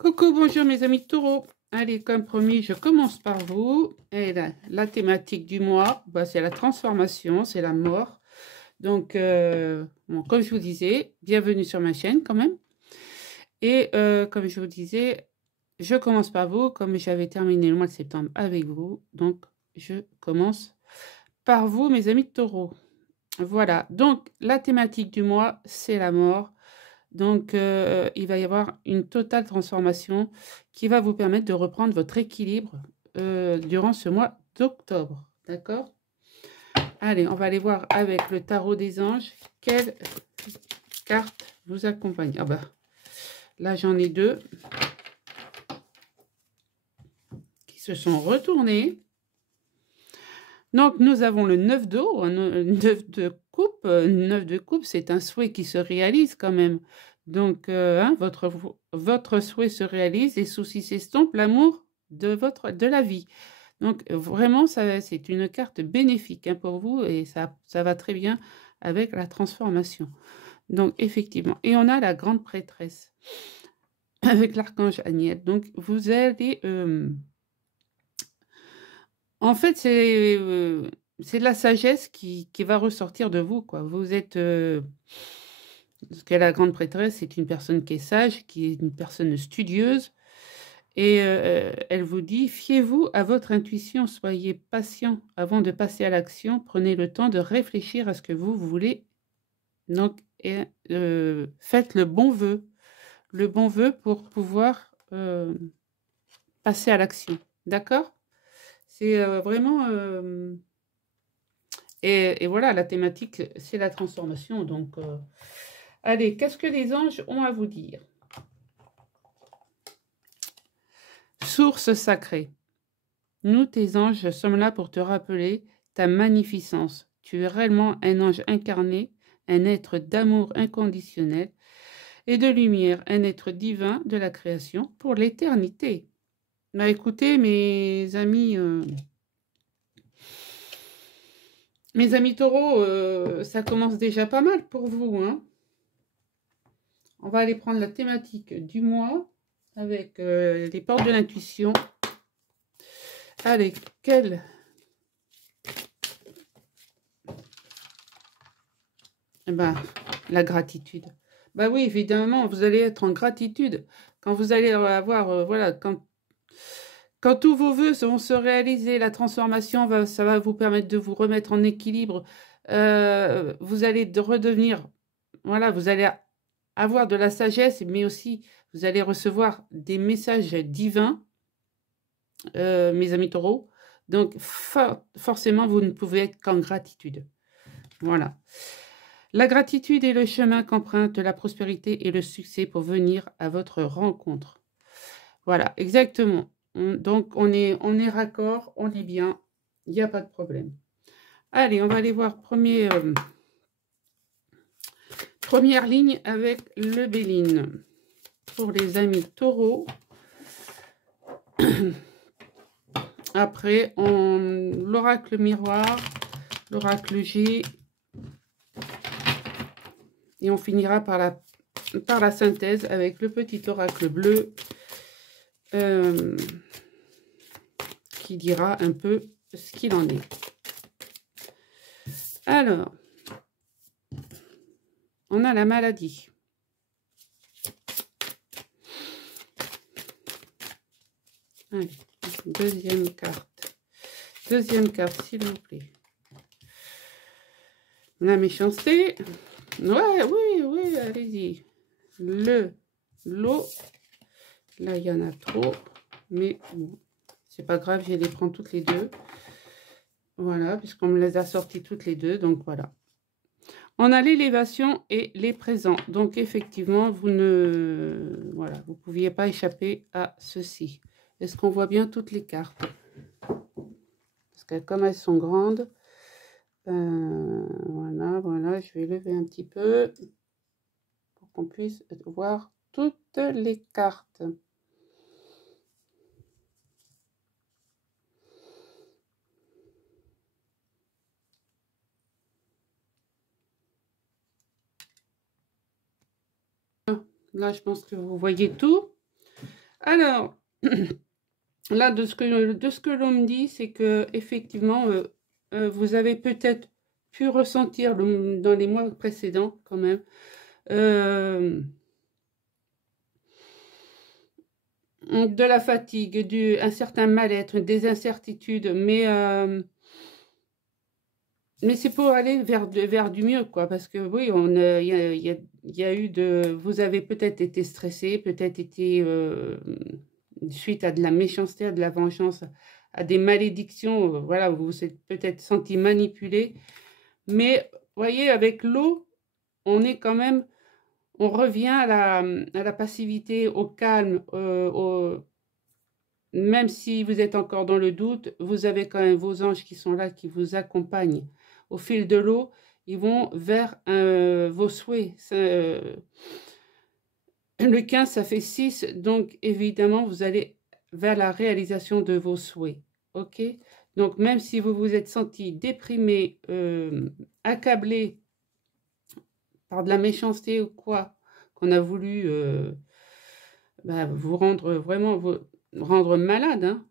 Coucou, bonjour mes amis taureaux. Allez, comme promis, je commence par vous. Et la thématique du mois, bah, c'est la transformation, c'est la mort. Donc, bon, comme je vous disais, bienvenue sur ma chaîne quand même. Et comme je vous disais, je commence par vous, comme j'avais terminé le mois de septembre avec vous. Donc, je commence par vous, mes amis taureaux. Voilà, donc la thématique du mois, c'est la mort. Donc, il va y avoir une totale transformation qui va vous permettre de reprendre votre équilibre durant ce mois d'octobre. D'accord? Allez, on va aller voir avec le tarot des anges quelle carte vous accompagne. Ah bah, là, j'en ai deux qui se sont retournés. Donc, nous avons le 9 d'eau, 9 de coupe. 9 de coupe, c'est un souhait qui se réalise quand même. Donc, votre souhait se réalise, les soucis s'estompent, l'amour de la vie. Donc, vraiment, c'est une carte bénéfique pour vous et ça va très bien avec la transformation. Donc, effectivement. Et on a la grande prêtresse avec l'archange Aniel. Donc, vous allez... en fait, c'est de la sagesse qui va ressortir de vous, quoi. Vous êtes... parce que la grande prêtresse, c'est une personne qui est sage, qui est une personne studieuse. Et elle vous dit, fiez-vous à votre intuition, soyez patient avant de passer à l'action. Prenez le temps de réfléchir à ce que vous voulez. Donc, faites le bon vœu. Le bon vœu pour pouvoir passer à l'action. D'accord? C'est vraiment... et voilà, la thématique, c'est la transformation. Donc, allez, qu'est-ce que les anges ont à vous dire? Source sacrée. Nous, tes anges, sommes là pour te rappeler ta magnificence. Tu es réellement un ange incarné, un être d'amour inconditionnel et de lumière, un être divin de la création pour l'éternité. Bah écoutez, mes amis taureaux, ça commence déjà pas mal pour vous, hein. On va aller prendre la thématique du mois avec les portes de l'intuition. Allez, quelle... Eh ben, la gratitude. Bah oui, évidemment, vous allez être en gratitude. Quand vous allez avoir, voilà, quand tous vos vœux vont se réaliser, la transformation, ça va vous permettre de vous remettre en équilibre. Vous allez redevenir, voilà, vous allez avoir de la sagesse, mais aussi vous allez recevoir des messages divins, mes amis taureaux. Donc, forcément, vous ne pouvez être qu'en gratitude. Voilà. La gratitude est le chemin qu'emprunte la prospérité et le succès pour venir à votre rencontre. Voilà, exactement. Donc, on est raccord, on est bien, il n'y a pas de problème. Allez, on va aller voir première ligne avec le Béline. Pour les amis taureaux. Après, l'oracle miroir, l'oracle G. Et on finira par la synthèse avec le petit oracle bleu qui dira un peu ce qu'il en est. Alors, on a la maladie. Allez, deuxième carte. Deuxième carte, s'il vous plaît. La méchanceté. Ouais, oui, allez-y. L'eau. Là, il y en a trop. Mais bon, c'est pas grave, je les prends toutes les deux. Voilà, puisqu'on me les a sorties toutes les deux. Donc, voilà. On a l'élévation et les présents. Donc, effectivement, vous ne pouviez pas échapper à ceci. Est-ce qu'on voit bien toutes les cartes? Parce que comme elles sont grandes, voilà, je vais lever un petit peu pour qu'on puisse voir toutes les cartes. Là, je pense que vous voyez tout. Alors, là, de ce que l'on me dit, c'est que effectivement, vous avez peut-être pu ressentir dans les mois précédents, quand même, de la fatigue, un certain mal-être, des incertitudes, mais c'est pour aller vers du mieux, quoi, parce que oui, il y a eu vous avez peut-être été stressé, peut-être été, suite à de la méchanceté, à de la vengeance, à des malédictions, voilà, vous vous êtes peut-être senti manipulé, mais voyez, avec l'eau, on est quand même, on revient à la passivité, au calme, même si vous êtes encore dans le doute, vous avez quand même vos anges qui sont là, qui vous accompagnent. Au fil de l'eau, ils vont vers vos souhaits. Le 15, ça fait 6, donc évidemment, vous allez vers la réalisation de vos souhaits. OK? Donc, même si vous vous êtes senti déprimé, accablé par de la méchanceté ou quoi, qu'on a voulu vous rendre vraiment rendre malade, hein.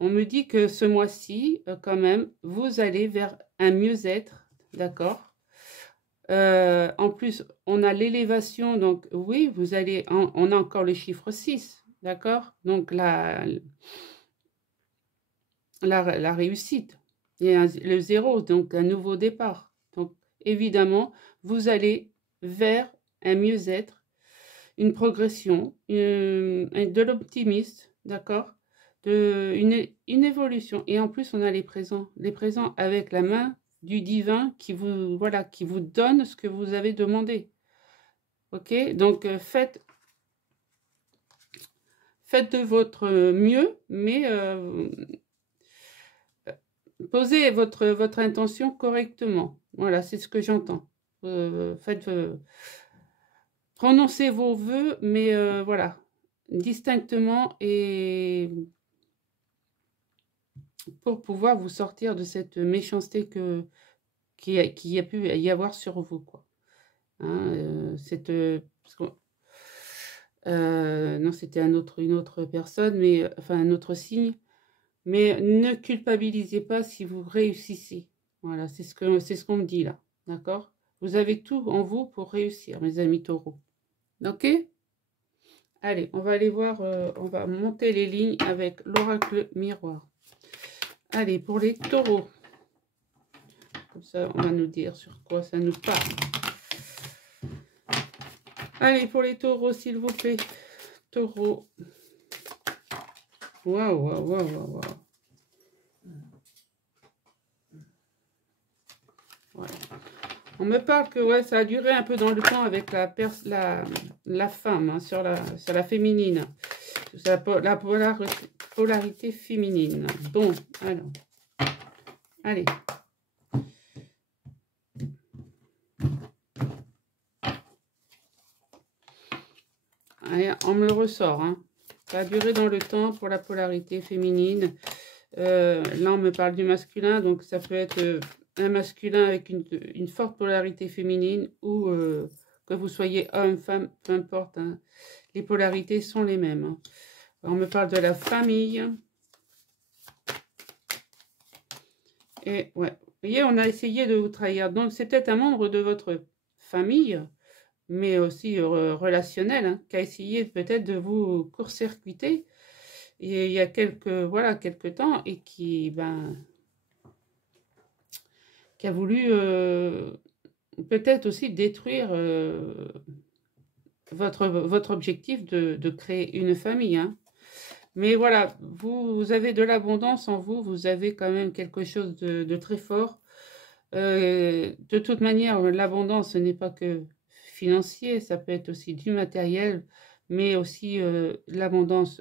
On me dit que ce mois-ci, quand même, vous allez vers un mieux-être, d'accord? En plus, on a l'élévation, donc oui, vous allez, on a encore le chiffre 6, d'accord? Donc la réussite, et le 0, donc un nouveau départ. Donc évidemment, vous allez vers un mieux-être, une progression, de l'optimiste, d'accord? Une évolution. Et en plus, on a les présents avec la main du divin qui vous, voilà, qui vous donne ce que vous avez demandé. Ok? Donc, faites de votre mieux, mais posez votre intention correctement. Voilà, c'est ce que j'entends. Prononcez vos vœux, mais voilà, distinctement et pour pouvoir vous sortir de cette méchanceté qui a pu y avoir sur vous, quoi. Hein, non, c'était une autre personne, mais enfin un autre signe. Mais ne culpabilisez pas si vous réussissez. Voilà, c'est ce qu'on me dit là, d'accord? Vous avez tout en vous pour réussir, mes amis taureaux. Ok? Allez, on va aller voir, on va monter les lignes avec l'oracle miroir. Allez, pour les taureaux. Comme ça, on va nous dire sur quoi ça nous parle. Allez, pour les taureaux, s'il vous plaît. Taureau. Waouh, waouh, waouh, waouh, waouh. Ouais. On me parle que ouais, ça a duré un peu dans le temps avec la femme, hein, sur la féminine. La polarité féminine. Bon, alors. Allez. Allez, on me le ressort. Hein. Ça a duré dans le temps pour la polarité féminine. Là, on me parle du masculin, donc ça peut être un masculin avec une forte polarité féminine ou que vous soyez homme, femme, peu importe. Hein. Les polarités sont les mêmes. Hein. On me parle de la famille. Et ouais, vous voyez, on a essayé de vous trahir. Donc, c'est peut-être un membre de votre famille, mais aussi relationnel, hein, qui a essayé peut-être de vous court-circuiter il y a quelques temps et qui a voulu peut-être aussi détruire votre objectif de créer une famille. Hein. Mais voilà, vous avez de l'abondance en vous, vous avez quand même quelque chose de très fort. De toute manière, l'abondance, ce n'est pas que financier, ça peut être aussi du matériel, mais aussi l'abondance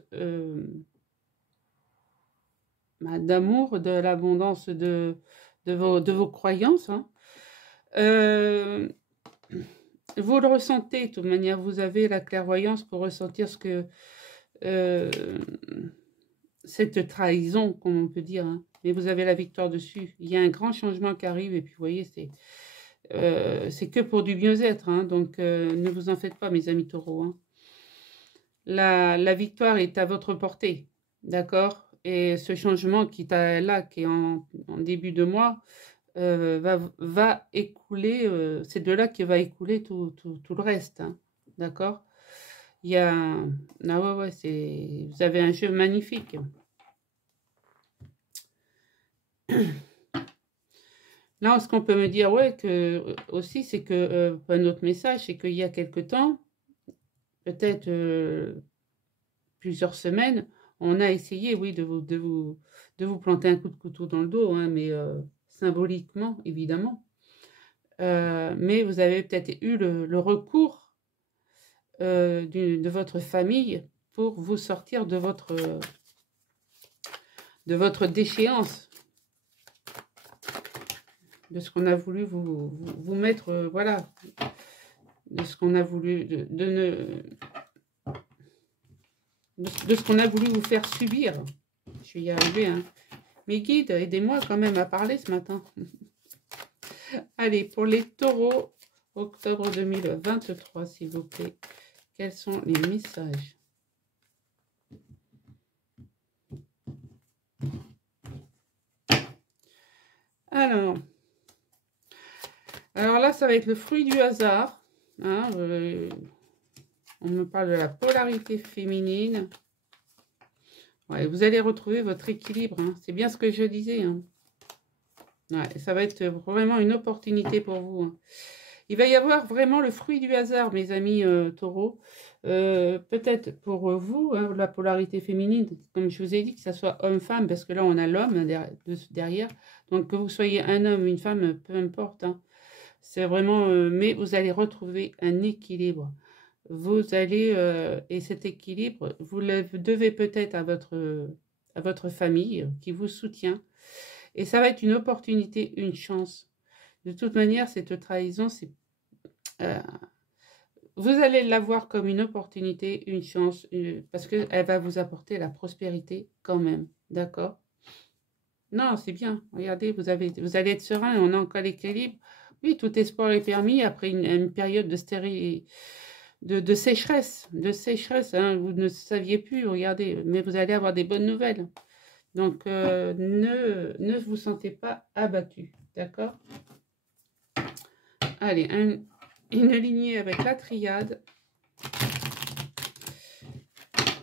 d'amour, de l'abondance de vos croyances. Hein. Vous le ressentez, de toute manière, vous avez la clairvoyance pour ressentir ce que cette trahison, comme on peut dire, hein. Mais vous avez la victoire dessus. Il y a un grand changement qui arrive, et puis vous voyez, c'est que pour du mieux-être, hein. Donc ne vous en faites pas, mes amis taureaux. Hein. la victoire est à votre portée, d'accord? Et ce changement qui est là, qui est en début de mois, va écouler, c'est de là que va écouler tout le reste, hein, d'accord? Il y a... Ah ouais, ouais, vous avez un jeu magnifique. Là, ce qu'on peut me dire, ouais, que aussi, c'est que un autre message, c'est qu'il y a quelque temps, peut-être plusieurs semaines, on a essayé, oui, de vous planter un coup de couteau dans le dos, hein, mais symboliquement, évidemment. Mais vous avez peut-être eu le recours de votre famille pour vous sortir de votre déchéance, de ce qu'on a voulu vous mettre, voilà, de ce qu'on a voulu, de ce qu'on a voulu vous faire subir. Je vais y arriver, hein. Mes guides, aidez-moi quand même à parler ce matin. Allez, pour les taureaux, octobre 2023, s'il vous plaît. Quels sont les messages? Alors là, ça va être le fruit du hasard. Hein, on me parle de la polarité féminine. Ouais, vous allez retrouver votre équilibre. Hein. C'est bien ce que je disais. Hein. Ouais, ça va être vraiment une opportunité pour vous. Hein. Il va y avoir vraiment le fruit du hasard, mes amis taureaux. Peut-être pour vous, hein, la polarité féminine, comme je vous ai dit, que ce soit homme-femme, parce que là, on a l'homme derrière. Donc, que vous soyez un homme, une femme, peu importe. Hein. C'est vraiment... mais vous allez retrouver un équilibre. Vous allez... et cet équilibre, vous le devez peut-être à votre famille qui vous soutient. Et ça va être une opportunité, une chance. De toute manière, cette trahison, c'est... vous allez la voir comme une opportunité, une chance, parce qu'elle va vous apporter la prospérité quand même. D'accord? Non, c'est bien. Regardez, vous allez être serein, on a encore l'équilibre. Oui, tout espoir est permis après une période de sécheresse. Hein, vous ne saviez plus, regardez, mais vous allez avoir des bonnes nouvelles. Donc, ne vous sentez pas abattu. D'accord? Allez, une lignée avec la triade.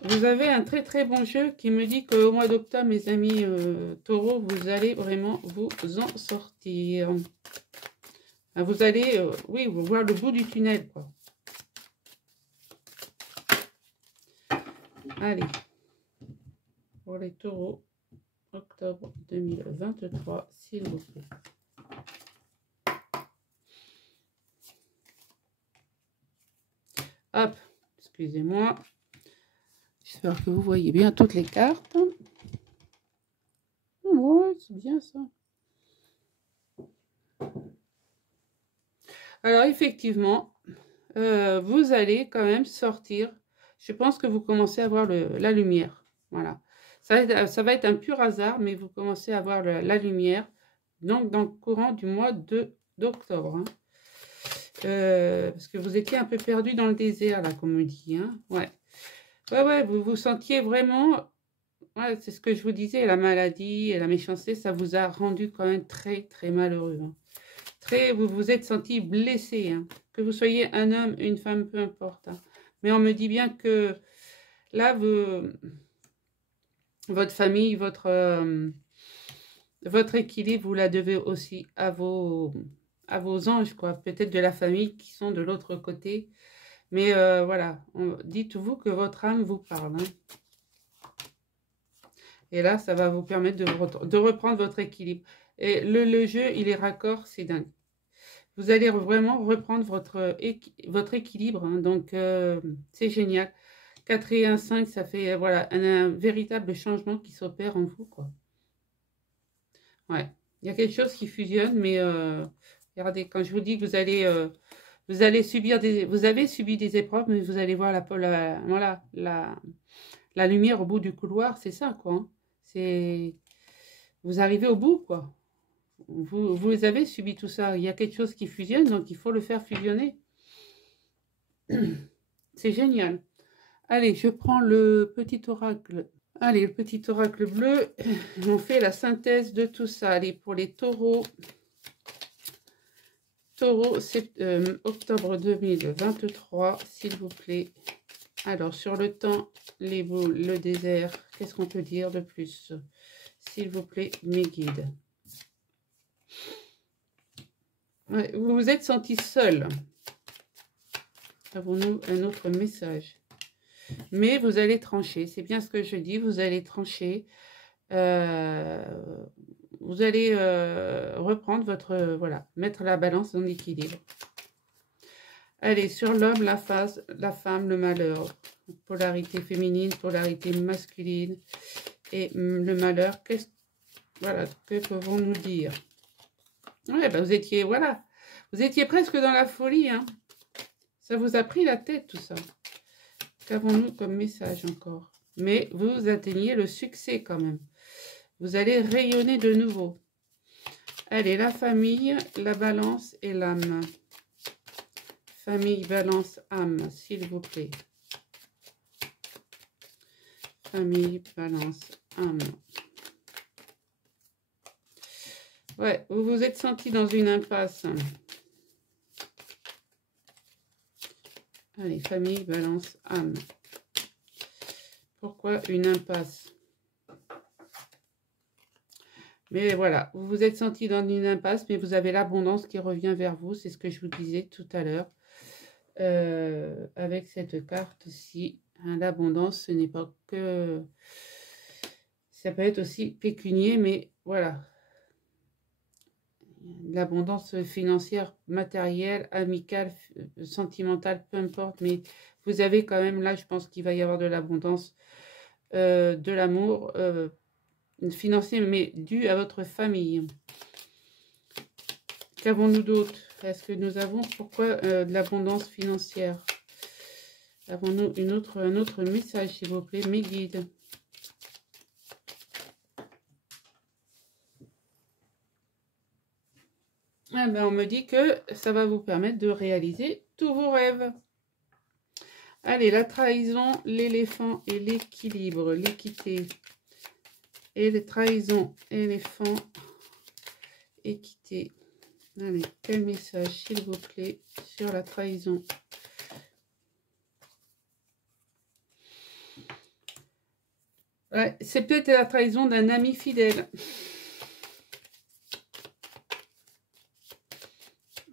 Vous avez un très très bon jeu qui me dit qu'au mois d'octobre, mes amis taureaux, vous allez vraiment vous en sortir. Vous allez, oui, vous voir le bout du tunnel, quoi. Allez, pour les taureaux, octobre 2023, s'il vous plaît. Hop, excusez-moi. J'espère que vous voyez bien toutes les cartes. Ouais, c'est bien ça. Alors, effectivement, vous allez quand même sortir. Je pense que vous commencez à voir la lumière. Voilà. Ça va être un pur hasard, mais vous commencez à voir la lumière. Donc, dans le courant du mois d'octobre. Hein. Parce que vous étiez un peu perdu dans le désert, là, comme on me dit. Hein. Ouais. Ouais, vous vous sentiez vraiment... Ouais, c'est ce que je vous disais, la maladie et la méchanceté, ça vous a rendu quand même très, très malheureux. Hein. Vous vous êtes senti blessé. Hein. Que vous soyez un homme, une femme, peu importe. Hein. Mais on me dit bien que là, votre famille, votre équilibre, vous la devez aussi à vos anges, quoi. Peut-être de la famille qui sont de l'autre côté. Mais voilà, dites-vous que votre âme vous parle. Hein. Et là, ça va vous permettre de reprendre votre équilibre. Et le jeu, il est raccord, c'est dingue. Vous allez vraiment reprendre votre équilibre. Hein. Donc, c'est génial. 4 et 1, 5, ça fait voilà, un véritable changement qui s'opère en vous, quoi. Ouais. Il y a quelque chose qui fusionne, mais regardez, quand je vous dis que vous allez subir vous avez subi des épreuves, mais vous allez voir voilà, la lumière au bout du couloir, c'est ça, quoi. Hein. Vous arrivez au bout, quoi. Vous avez subi tout ça. Il y a quelque chose qui fusionne, donc il faut le faire fusionner. C'est génial. Allez, je prends le petit oracle. Allez, le petit oracle bleu. On fait la synthèse de tout ça. Allez, pour les taureaux. Taureau, c'est octobre 2023, s'il vous plaît. Alors, sur le temps, les boules, le désert, qu'est-ce qu'on peut dire de plus? S'il vous plaît, mes guides. Ouais, vous vous êtes senti seul. Avons-nous un autre message? Mais vous allez trancher, c'est bien ce que je dis, vous allez trancher. Vous allez reprendre votre... voilà, mettre la balance en équilibre. Allez, sur l'homme, la femme, le malheur. Polarité féminine, polarité masculine. Et le malheur, voilà, que pouvons-nous dire? Ouais, bah vous étiez, voilà. Vous étiez presque dans la folie, hein. Ça vous a pris la tête, tout ça. Qu'avons-nous comme message encore? Mais vous atteignez le succès quand même. Vous allez rayonner de nouveau. Allez, la famille, la balance et l'âme. Famille, balance, âme, s'il vous plaît. Famille, balance, âme. Ouais, vous vous êtes senti dans une impasse. Allez, famille, balance, âme. Pourquoi une impasse? Mais voilà, vous vous êtes senti dans une impasse, mais vous avez l'abondance qui revient vers vous. C'est ce que je vous disais tout à l'heure. Avec cette carte-ci, hein, l'abondance, ce n'est pas que... Ça peut être aussi pécunier, mais voilà. L'abondance financière, matérielle, amicale, sentimentale, peu importe. Mais vous avez quand même, là, je pense qu'il va y avoir de l'abondance, de l'amour financier, mais dû à votre famille. Qu'avons-nous d'autre? Est-ce que nous avons, pourquoi de l'abondance financière? Avons-nous un autre message, s'il vous plaît, mes guides? Ah ben, on me dit que ça va vous permettre de réaliser tous vos rêves. Allez, la trahison, l'éléphant et l'équilibre, l'équité. Et les trahisons, éléphant, équité. Allez, quel message, s'il vous plaît, sur la trahison? Ouais, c'est peut-être la trahison d'un ami fidèle.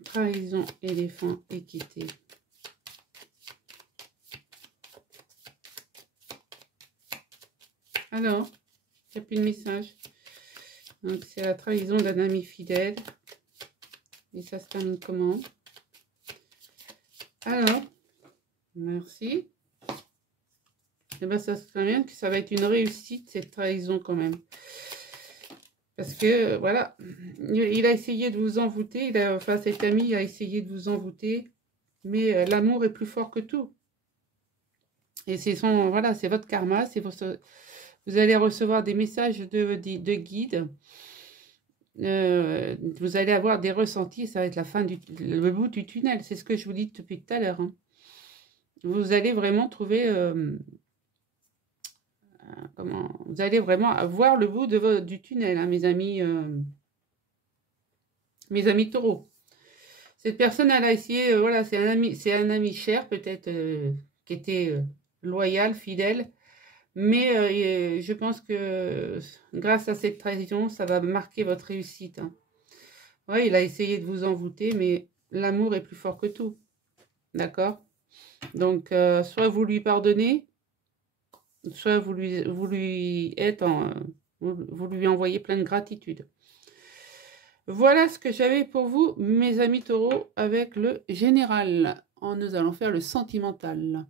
Trahison, éléphant, équité. Alors, il n'y a plus de message. Donc, c'est la trahison d'un ami fidèle. Et ça se termine comment? Alors, merci. Et bien, ça se termine que ça va être une réussite, cette trahison quand même. Parce que, voilà, il a essayé de vous envoûter. Enfin, cet ami a essayé de vous envoûter. Mais l'amour est plus fort que tout. Et c'est voilà, c'est votre karma. Vous allez recevoir des messages de guide. Vous allez avoir des ressentis, ça va être la fin le bout du tunnel, c'est ce que je vous dis depuis tout à l'heure. Hein. Vous allez vraiment trouver, vous allez vraiment voir le bout du tunnel, hein, mes amis taureaux. Cette personne, elle a essayé, voilà, c'est un ami cher, peut-être, qui était loyal, fidèle. Mais je pense que grâce à cette trahison, ça va marquer votre réussite. Hein. Oui, il a essayé de vous envoûter, mais l'amour est plus fort que tout. D'accord? Donc, soit vous lui pardonnez, soit vous lui envoyez plein de gratitude. Voilà ce que j'avais pour vous, mes amis taureaux, avec le général. Nous allons faire le sentimental.